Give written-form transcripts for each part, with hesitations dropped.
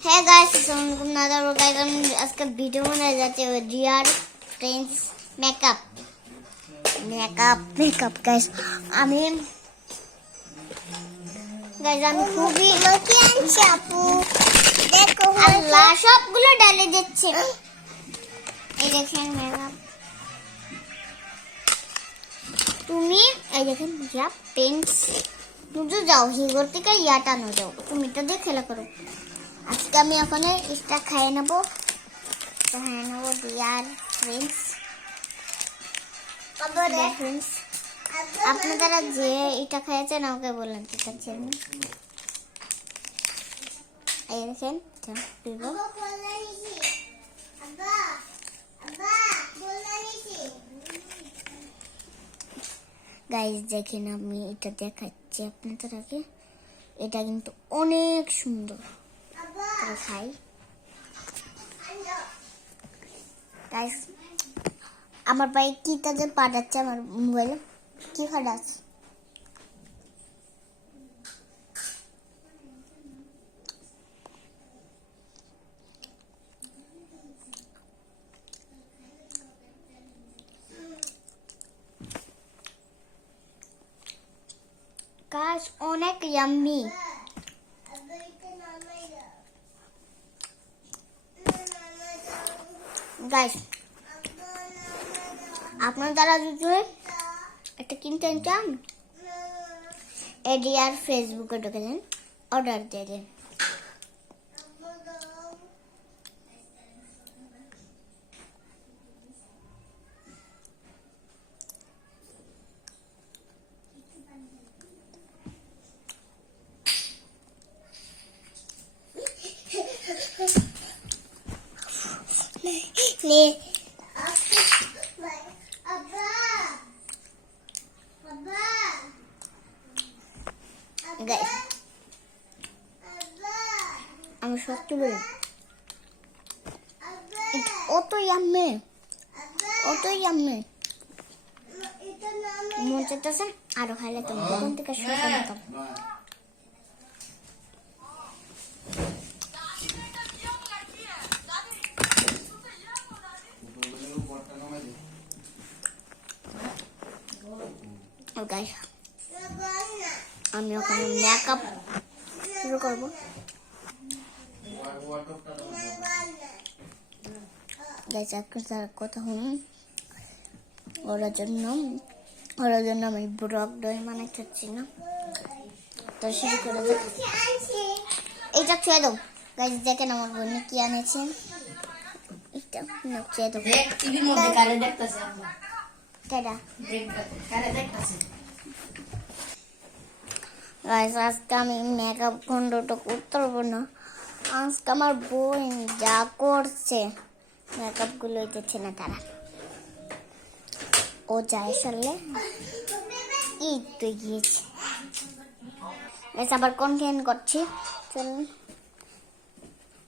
Hey guys, assalamualaikum another guys. आज का video बनाया जाते हैं डियर फ्रेंड्स मेकअप guys. আমি খুবই লোকে আনছি আপু দেখো আল্লাহ সবগুলো ডালে দিচ্ছে এই দেখেন মেকআপ তুমি এই দেখেন যা পেন্টস নুজো যাও হিগর থেকে ইয়াটা নো যাও তুমি তো দিয়ে খেলা করো আজকে আমি ওখানে এটা খাইয়ে নেবো ডিয়ার ফ্রেন্ডস আপনারা যে এটা খাইয়েছেন আমাকে বললেন ঠিক আছে এই দেখেন গাইস দেখেন আমি এটা দেখাচ্ছি আপনাদেরকে এটা কিন্তু অনেক সুন্দর খাই গাইস আমার ভাই কি তাদের পাঠাচ্ছে আমার মোবাইলে কি ফাটাচ্ছে গাইস অনেক ইয়াম্মি গাইস আপনারা যারা যদি এটা কিনতে চান এডিআর ফেসবুকে ঢুকে দেন অর্ডার দিয়ে দেন guys আমি সত্যি বলি অত ইয়াম্মি মন চাইতেছে আরো খাইলে তুমি দোকান থেকে শুরু করতাম guys আমি ওখানে মেকআপ শুরু করবো গাইস আপনারা কথা শুনুন ওর জন্য আমি ব্লগ মানে চাচ্ছি না তো শুরু করে দেব এইটা ছেড়ে দাও গাইস দেখেন আমার বোন কি আনেছে এটা না ছেড়ে দাও টিভির মধ্যে কারে দেখতাছে আমরা কেডা কারে দেখতাছে গাইস আজকে আমি মেকআপ খন্ডটা করতে পারবো না আজকে আমার বোন যা করছে মেকআপ গুলো হইতেছে না তারা ও যায় সারলে এই তো গিয়েছে গাইস আবার কন্টেন্ট করছি চলুন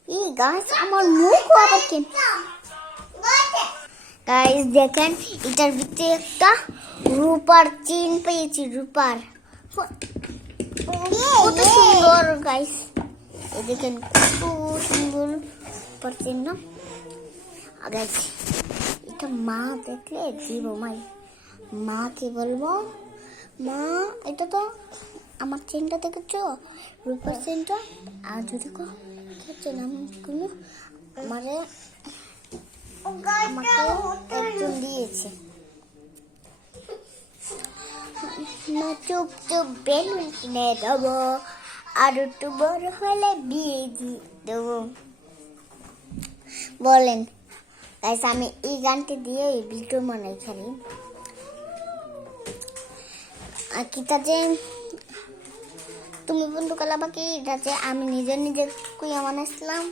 এই গাইস আমার মুখ আবার কেন গাইস দেখেন এটার ভিতরে একটা রূপার চেন পেয়েছি রূপার কত সুন্দর গাইস এই দেখেন কত সুন্দর পারছেন না গাইস এটা মা দেখলে দিব মা কি বলবো মা এটা তো আমার চেনটা দেখেছো রূপার চেনটা আর যদি কোনো আমাকে একজন দিয়েছে চুপ বেলুন কিনে দেবো আর একটু বড় হলে বিয়ে দিয়ে দেবো বলেন গাইস আমি এই গানটি দিয়ে ভিডিও বানাই খালি আর কিটা যে তুমি বন্ধু কালাবা কি এটা যে আমি নিজে কুইয়া বানাইছিলাম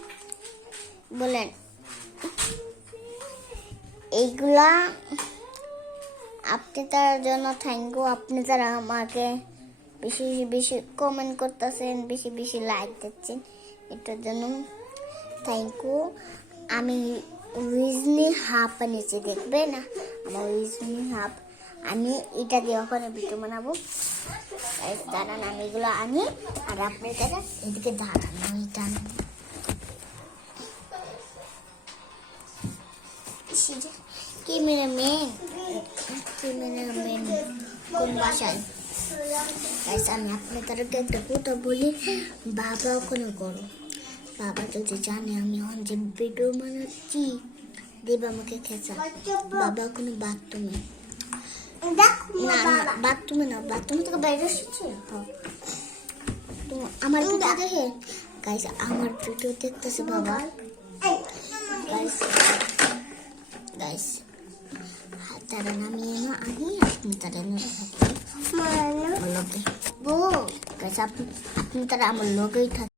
বলেন এইগুলা আপনি তার জন্য থ্যাংক ইউ আপনি যারা আমাকে বেশি কমেন্ট করতেছেন বেশি লাইক দিচ্ছেন এটার জন্য থ্যাংক ইউ আমি উইজনি হাফ আনিয়েছি দেখবে না আমার উইজনি হাফ আমি এটা দিয়ে ওখানে ভিডিও বানাবো দাঁড়ান আমি এগুলো আনি আর আপনি দাঁড়ান এদিকে দাঁড়ান আমি ক্যামেরাম্যান কোন বাসায়? গাইস আমি আপনাদেরকে একটা কথা বলি, বাবা ওখানে করো। বাবা যদি জানে আমি এখন যে ভিডিও বানাচ্ছি, দেব আমাকে খেঁচা। বাবা ওখানে বাথরুমে, না বাথরুমে না, বাথরুম থেকে বাইরে এসেছে। তো আমার ভিডিও দেখে গাইস, আমার ভিডিও দেখতেছে বাবা। গাইস গাইস তারা নামিয়ে না আনি, আপনি তারা নিয়ে থাকেন লগে। গাইস আপনি তারা আমার লগেই থাকেন।